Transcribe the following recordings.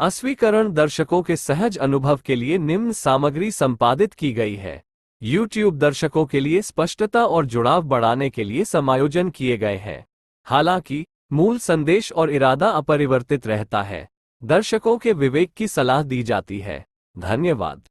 अस्वीकरण दर्शकों के सहज अनुभव के लिए निम्न सामग्री संपादित की गई है। YouTube दर्शकों के लिए स्पष्टता और जुड़ाव बढ़ाने के लिए समायोजन किए गए हैं। हालांकि मूल संदेश और इरादा अपरिवर्तित रहता है। दर्शकों के विवेक की सलाह दी जाती है। धन्यवाद।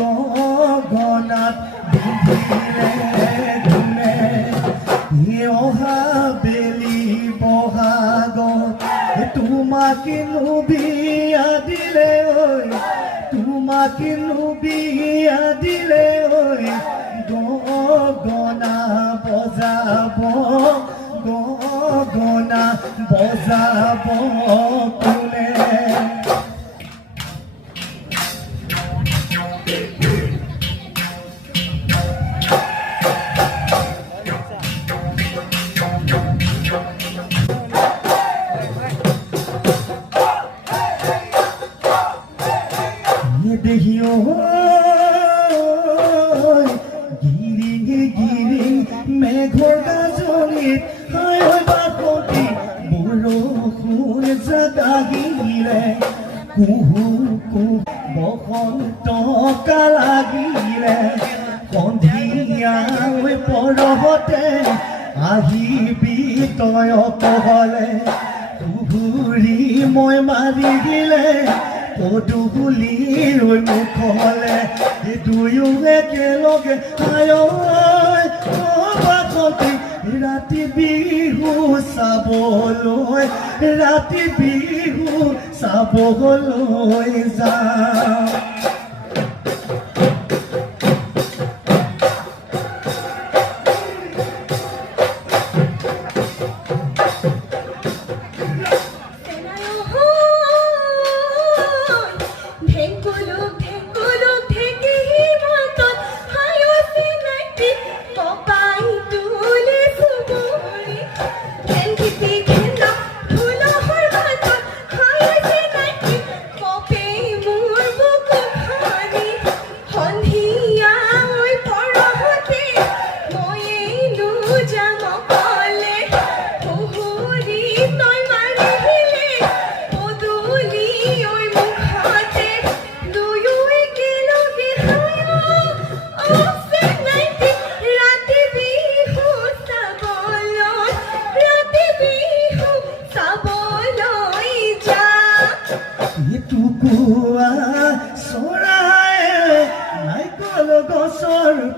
গগনাত বিধিলে ধুনে অহা বেলি বহাগত তোমাকিনো বিয়া দিলে তোমাকিনো বিয়া দিলে গগনা বজাব গগনা বজাব কোনে দেখিও গিরিং গিরিং মেঘৰ গাজনিত হায় বাকতি বৰষুণ জাগাগিলে কুহু কুহু বসন্ত কালাগিলে সন্ধিয়া পৰহতে আহিবি তই অকলে ঘূৰি মই মাৰি দিলে পদূলিৰ মুখলে দুয়ো একেলগে বাকতি ৰাতি বিহু চাবলৈ ৰাতি বিহু চাবলৈ যাওঁ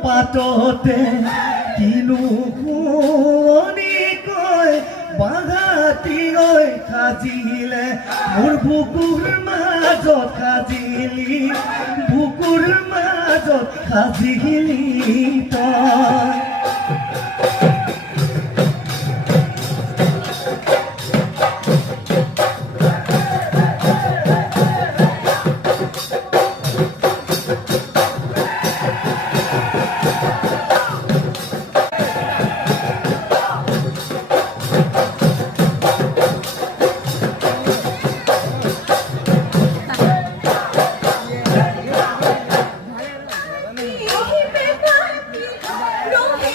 পাততে কিনো শুৱনি কৈ বাঘাটি গৈ সাজিলে মোৰ বুকুৰ মাজত সাজিলি বুকুৰ মাজত সাজিলি তই No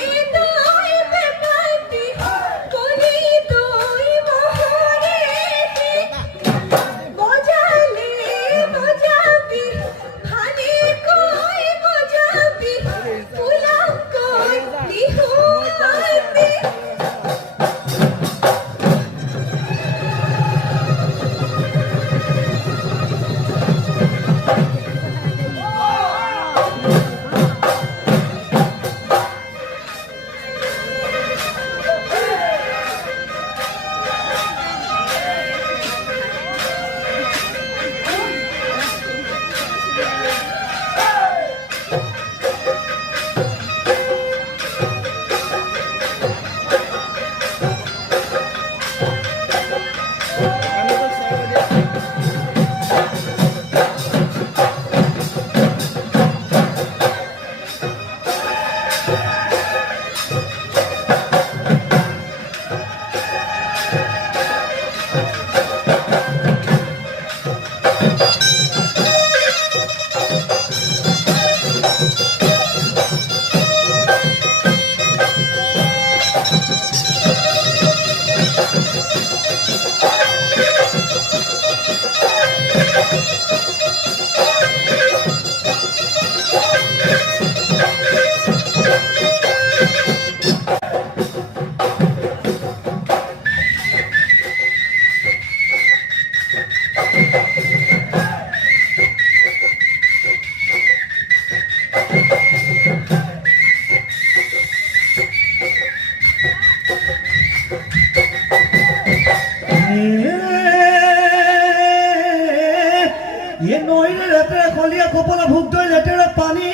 এই নৈৰে লেতেৰা কলীয়া কপলা ভুক্তই লেতেৰা পানী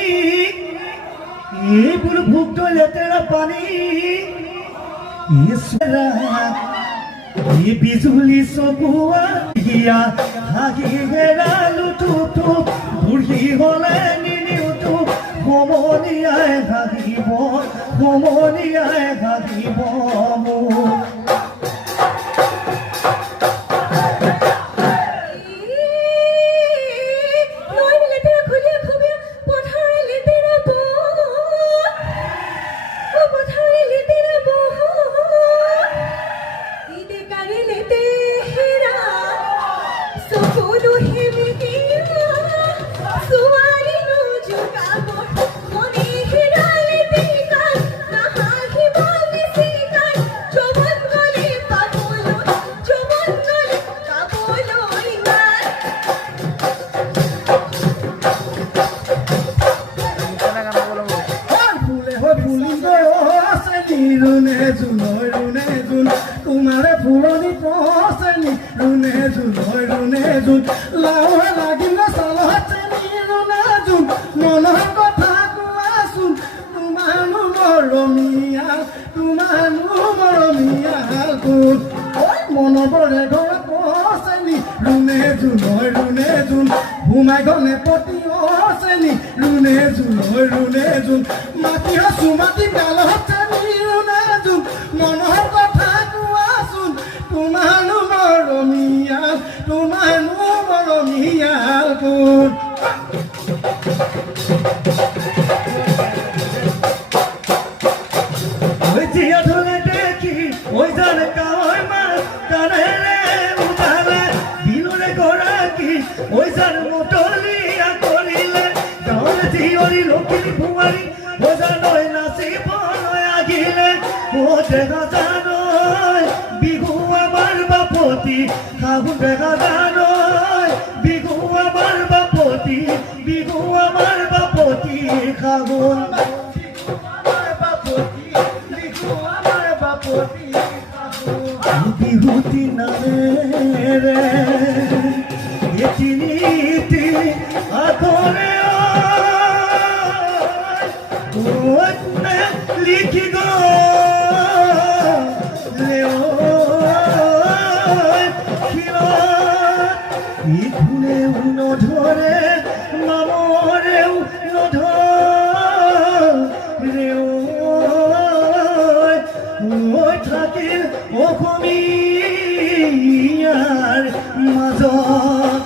এইবোৰ ভুক্তই লেতেৰা পানী এই বিজুলী চকুৱা হিয়া হাগি হেৰালো টুটু বুঢ়ী হলে নিনিউটো সমনীয়াই হাগিব মোক তোমাৰে ফুলনি পচেনি ৰুনে জোন লাওহে লাগিল চালচেনি ৰুনে জোন মনৰ কথা কোৱাচোন তোমানো মৰমীয়া কোন মনবৰে ঘৰ পচেনি ৰুনে জোন ঘুমাই গলে পতি অচেনি ৰুনে জোন মাটি হচু মাটি গাল হচেনি ৰুনে জোন মনৰ কথা কোৱাচোন তোমানো মৰমীয়া কোন ওই জিয়া ধৰে দেখি ওই জানে কাওয়াই মাছ কানেৰে উঠালে বিলৰে গড়াকি ওই জান মতলিয়া কৰিলে গাঁৱৰ জিয়ৰী লক্ষী ভুৱাৰী ওজা নয় নাচিব নয় আগিলে ও দেখা জানয় বিহু আমাৰ বাপতি শাহু দেখা জানয় বিহু আমাৰ বাপতি শাহু বিহুতি নামেৰে এটি নীতি আদৰে কোনে লিখি গলে ইখোনেও নধৰে মামৰেও নধৰে থাকিল অসমীয়াৰ মাজত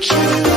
future.